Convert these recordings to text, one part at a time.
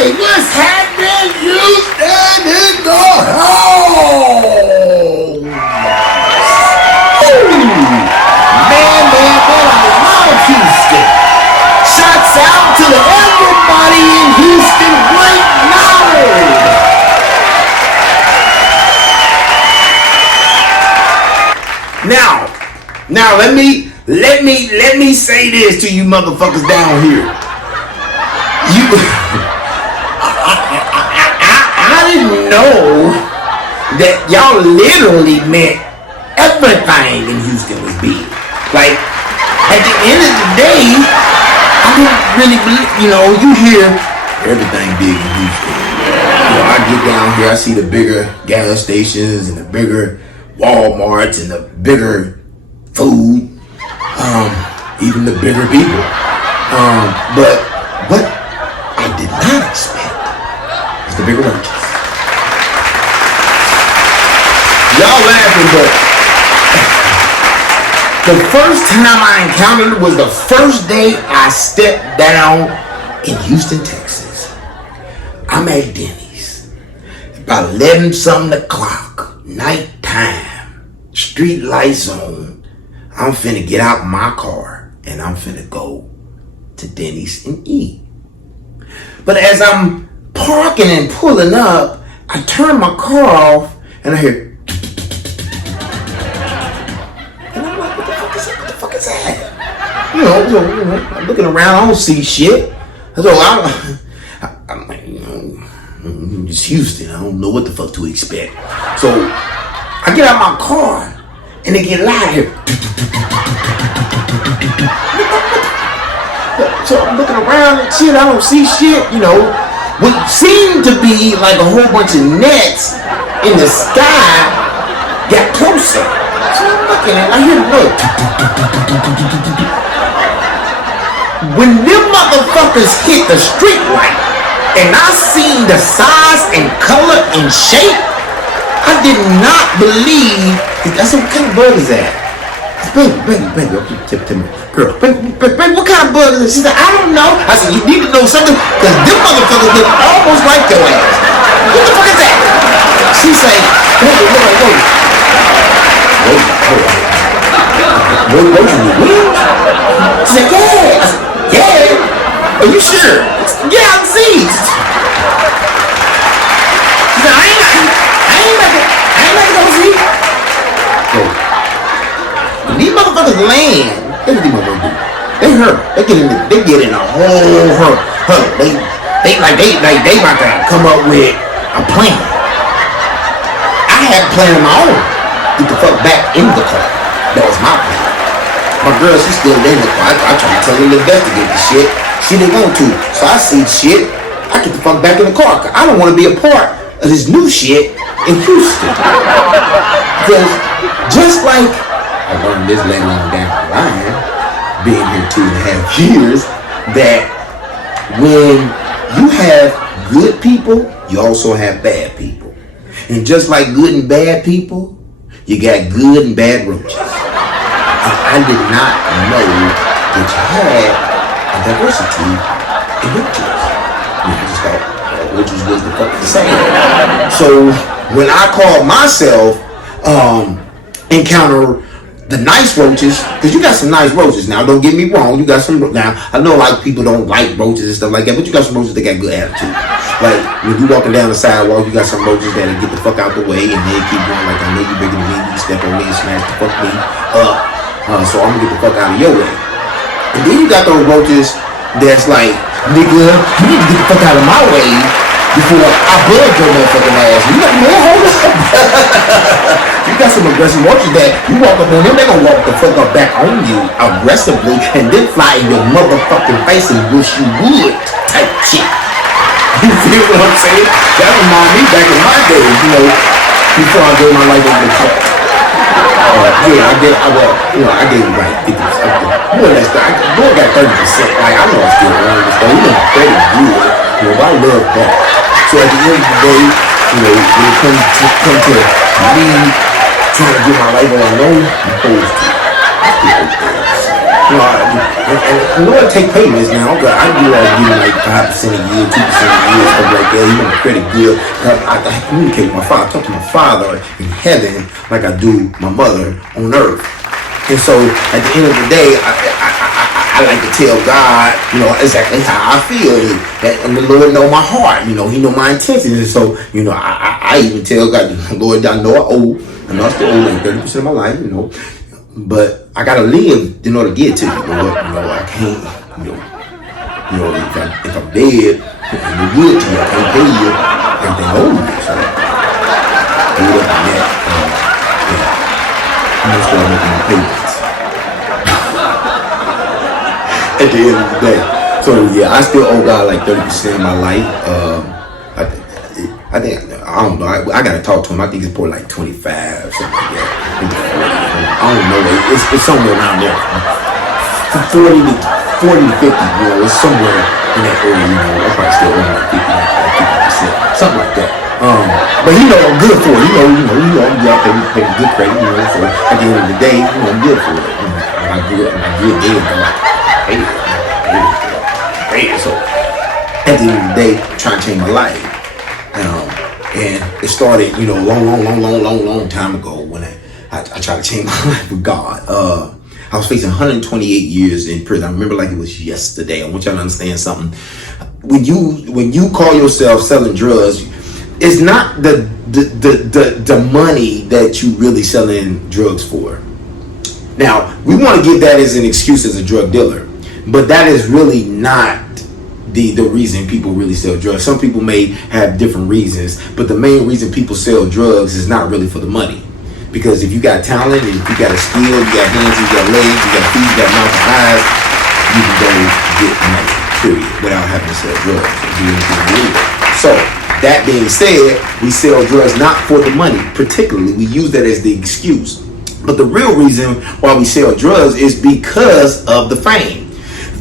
Hey, what's happening, Houston in the house? Man, I love Houston. Shouts out to everybody in Houston right now. Now let me say this to you motherfuckers down here. I didn't know that y'all literally meant everything in Houston was big. Like, at the end of the day, I don't really believe, you hear everything big in Houston. I get down here, I see the bigger gas stations and the bigger Walmarts and the bigger food, even the bigger people. But what I did not expect was the bigger roaches. Y'all laughing, but the first time I encountered it was the first day I stepped down in Houston, Texas. I'm at Denny's. About 11-something o'clock, nighttime, street lights on. I'm finna get out my car and I'm finna go to Denny's and eat. But as I'm parking and pulling up, I turn my car off and I hear, and I'm like, what the fuck is that? I'm looking around, I don't see shit. So I'm like, it's Houston, I don't know what the fuck to expect. So I get out my car and they get loud here. So I'm looking around and shit, I don't see shit, What seemed to be like a whole bunch of nets in the sky got closer. So I'm looking and I hear look. When them motherfuckers hit the street light and I seen the size and color and shape, I did not believe. I said, what kind of bug is that? Baby, girl, baby, what kind of bug is this? She said, I don't know. I said, you need to know something, because them motherfuckers look almost like your ass. What the fuck is that? She said, whoa. Roaches with wings? She said, yeah. I said, yeah? Are you sure? Yeah, I can see. She said, I ain't like to go see. So, when these motherfuckers land, that's what these motherfuckers do. They hurt. They get in a whole hurt. They about to come up with a plan. I had a plan of my own. Get the fuck back in the car. That was my plan. My girl, she's still in the car. I tried to tell her to investigate the shit. She didn't want to. So I see shit. I get the fuck back in the car. I don't want to be a part of this new shit in Houston. Because just like I learned this later on down the line, being here 2.5 years, that when you have good people, you also have bad people. And just like good and bad people, you got good and bad roaches. And I did not know that you had a diversity in roaches. I just thought roaches was the same. So when I called myself encounter the nice roaches, because you got some nice roaches. Now, don't get me wrong, you got some. Now, I know like people don't like roaches and stuff like that, but you got some roaches that got good attitude. Like when you walking down the sidewalk, you got some roaches that'll get the fuck out the way and then keep going like, I know you bigger than me, you step on me and smash the fuck me up. So I'm gonna get the fuck out of your way. And then you got those roaches that's like, nigga, you need to get the fuck out of my way before I bug your motherfucking ass. You got man, hold up. You got some aggressive roaches that you walk up on them, they gonna walk the fuck up back on you aggressively and then fly in your motherfucking face and wish you would type shit. You feel what I'm saying? That reminds me back in my days, before I gave my life over to Trump. I gave him like 50%. Boy got 30%. Like, I know I still earning this thing. He was very good. I love that. So at the end of the day, when it comes to me trying to get my life on my own, I'm opposed to it. And Lord take payments now. I do like giving like 5% a year, 2% a year, stuff like that. You know, pretty good. I communicate with my father, talk to my father in heaven like I do my mother on earth. And so at the end of the day, I like to tell God, you know, exactly how I feel. And the Lord know my heart, you know, He know my intentions. And so, you know, I even tell God, Lord, I know I owe. I know I still owe like 30% of my life, you know. But I gotta live in order to get to you. Lord, you know, I can't, you know, if I'm dead and you're good to you, I can't pay you everything over me. So, do it up on that. I'm gonna start making my payments at the end of the day. So yeah, I still owe God like 30% of my life. I think I don't know. I gotta talk to him. I think it's probably like 25, something like that. I don't know. It's somewhere around there. 40 to 50. You know, it's somewhere in that area. You know, I probably still owe like 50%, something like that. But you know, I'm good for it. You know, I'm pay good credit. You know, so at the end of the day, you know, I'm good for it. And I good dead. I'm like, hey. So at the end of the day, trying to change my life. And it started, you know, long time ago when I tried to change my life with God. I was facing 128 years in prison. I remember like it was yesterday. I want y'all to understand something. When you call yourself selling drugs, it's not the money that you really selling drugs for. Now, we want to give that as an excuse as a drug dealer, but that is really not the reason people really sell drugs. Some people may have different reasons, but the main reason people sell drugs is not really for the money. Because if you got talent, and if you got a skill, you got hands, you got legs, you got feet, you got mouth and eyes, you can go get money, period, without having to sell drugs or do anything illegal. So, that being said, we sell drugs not for the money, particularly. We use that as the excuse. But the real reason why we sell drugs is because of the fame.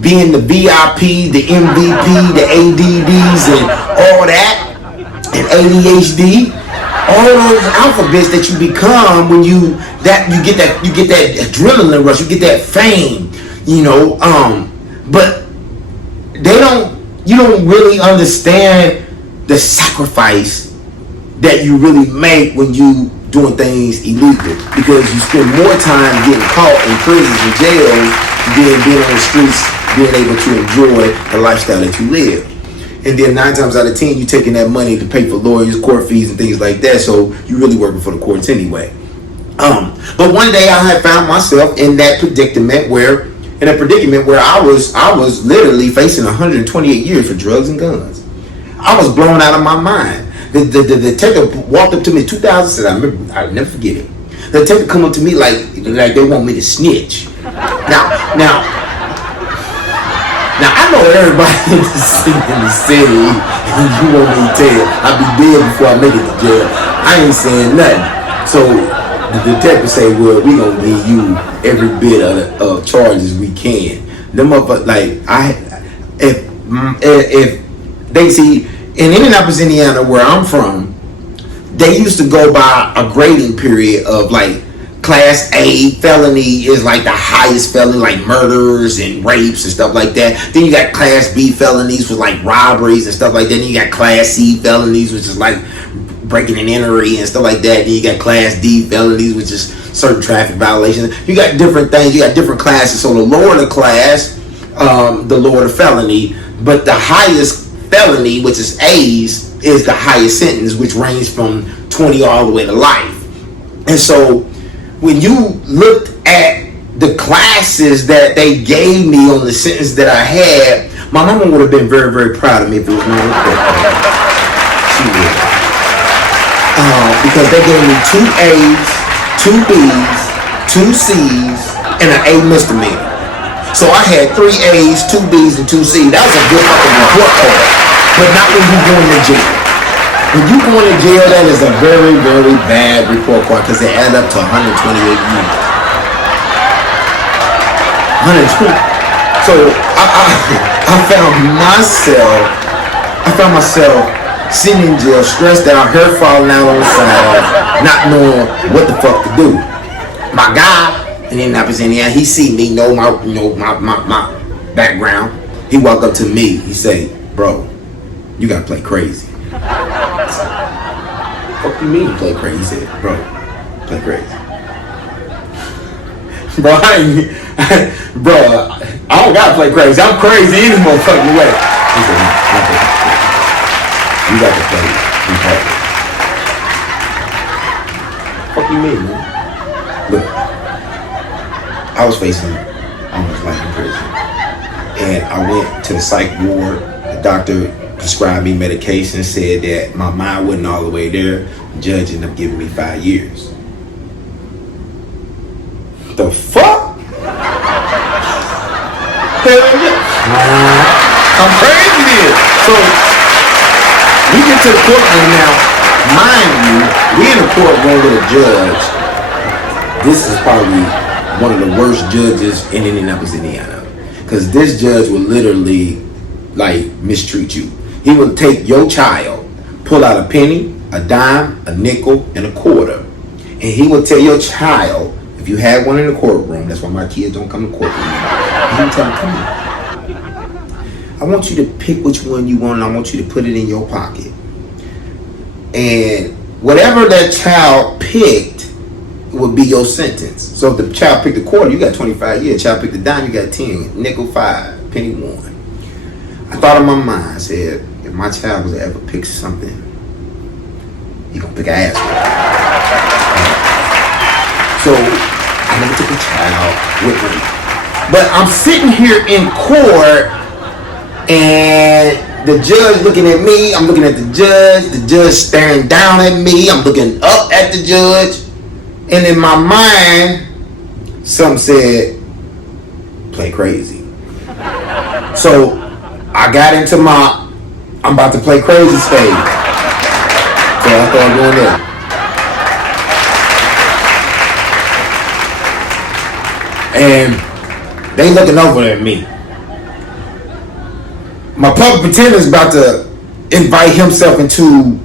Being the VIP, the MVP, the ADDs, and all that, and ADHD, all those alphabets that you become when you get that adrenaline rush, you get that fame, you know. But you don't really understand the sacrifice that you really make when you doing things illegal, because you spend more time getting caught in prisons and jails than being on the streets, being able to enjoy the lifestyle that you live. And then 9 times out of 10, you taking that money to pay for lawyers, court fees, and things like that. So you really working for the courts anyway. But one day I had found myself in that predicament where I was literally facing 128 years for drugs and guns. I was blown out of my mind. The detective walked up to me in 2000. I'll never forget it. The detective come up to me like they want me to snitch. Now I know everybody in the city, and you want me to tell, I'll be dead before I make it to jail. I ain't saying nothing. So the detective say, well, we gonna give you every bit of charges we can. Them motherfuckers, like, if they see, in Indianapolis, Indiana, where I'm from, they used to go by a grading period of like Class A felony is like the highest felony, like murders and rapes and stuff like that. Then you got Class B felonies with like robberies and stuff like that. Then you got Class C felonies, which is like breaking and entering and stuff like that. Then you got Class D felonies, which is certain traffic violations. You got different things. You got different classes. So the lower the class, the lower the felony. But the highest felony, which is A's, is the highest sentence, which ranges from 20 all the way to life. And so when you looked at the classes that they gave me on the sentence that I had, my mama would have been very, very proud of me if it was no report. She would. Because they gave me 2 A's, 2 B's, 2 C's, and an A misdemeanor. So I had 3 A's, 2 B's, and 2 C's. That was a good fucking report card. But not when you going to jail. When you going to jail, that is a very, very bad report card because they add up to 128 years. 120. So I found myself sitting in jail, stressed out, hair falling out on the side, not knowing what the fuck to do. My guy, Indianapolis, Indiana. He see me, know my background. He walk up to me. He say, "Bro, you gotta play crazy." What do you mean play crazy? He said, "Bro, play crazy." Bro, I don't gotta play crazy. I'm crazy any motherfucking way. He said, "You got to play hard." What do you mean, man? Look, I was facing almost life in prison, and I went to the psych ward. The doctor prescribed me medication, said that my mind wasn't all the way there. The judge ended up giving me 5 years. The fuck? Hell yeah. I'm crazy then. So we get to the courtroom now. Mind you, we in a courtroom with a judge. This is probably one of the worst judges in Indianapolis, Indiana. Because this judge will literally like mistreat you. He will take your child, pull out a penny, a dime, a nickel, and a quarter. And he will tell your child, if you had one in the courtroom, that's why my kids don't come to courtroom. He will tell them, "Come here. I want you to pick which one you want, and I want you to put it in your pocket. And whatever that child picked would be your sentence. So if the child picked a quarter, you got 25 years. Child picked a dime, you got 10. Nickel, 5. Penny, 1. I thought in my mind, I said, if my child was to ever pick something, he gonna pick an ass. So I never took a child with me. But I'm sitting here in court, and the judge looking at me, I'm looking at the judge staring down at me, I'm looking up at the judge, and in my mind, something said, play crazy. So I got into I'm about to play crazy stage. So I started doing that. And they looking over at me. My public pretender is about to invite himself into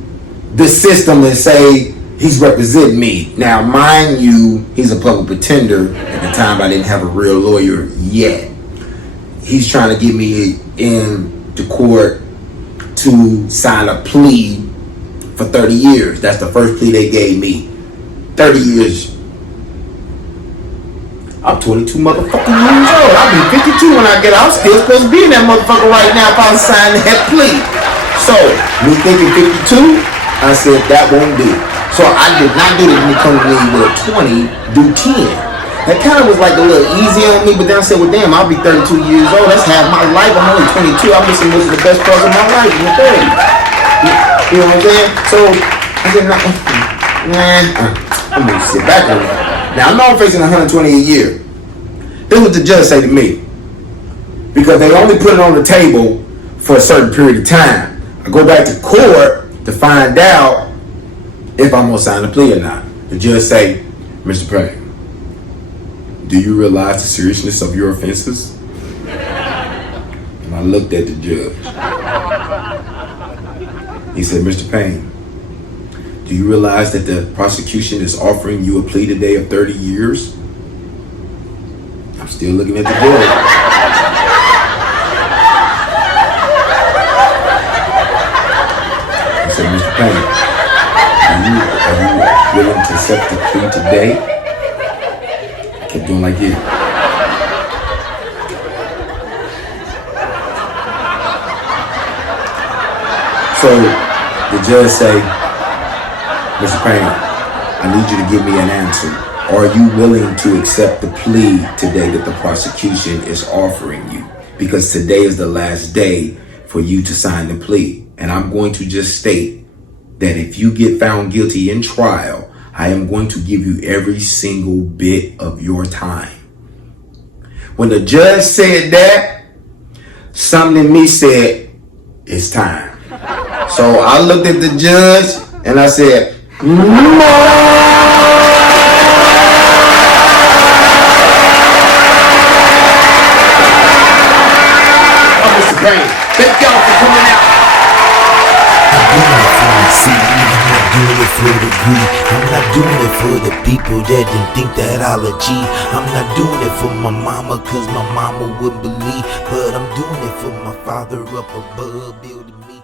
the system and say he's representing me. Now, mind you, he's a public pretender. At the time, I didn't have a real lawyer yet. He's trying to get me in the court to sign a plea for 30 years. That's the first plea they gave me. 30 years. I'm 22 motherfucking years old. I'll be 52 when I get out. I'm still supposed to be in that motherfucker right now if I was signing that plea. So, me thinking 52, I said that won't do. So I did not do it when he come to me with a 20, do 10. That kind of was like a little easy on me, but then I said, well, damn, I'll be 32 years old. That's half my life. I'm only 22. I'm missing most of the best parts of my life in the 30s. You know what I'm saying? So I said, I'm going to sit back on that. Now, I know I'm facing 120 a year. This is what the judge say to me. Because they only put it on the table for a certain period of time. I go back to court to find out if I'm going to sign a plea or not. The judge say, Mr. Payne, do you realize the seriousness of your offenses? And I looked at the judge. He said, Mr. Payne, do you realize that the prosecution is offering you a plea today of 30 years? I'm still looking at the judge. I said, Mr. Payne, are you willing to accept the plea today? I kept doing like this. So the judge say, Mr. Payne, I need you to give me an answer. Are you willing to accept the plea today that the prosecution is offering you? Because today is the last day for you to sign the plea. And I'm going to just state that if you get found guilty in trial, I am going to give you every single bit of your time. When the judge said that, something in me said, it's time. So I looked at the judge and I said, no! Thank y'all for coming out. I'm not doing it for the people that didn't think that I'll achieve. I'm not doing it for my mama, cause my mama wouldn't believe. But I'm doing it for my Father up above building me.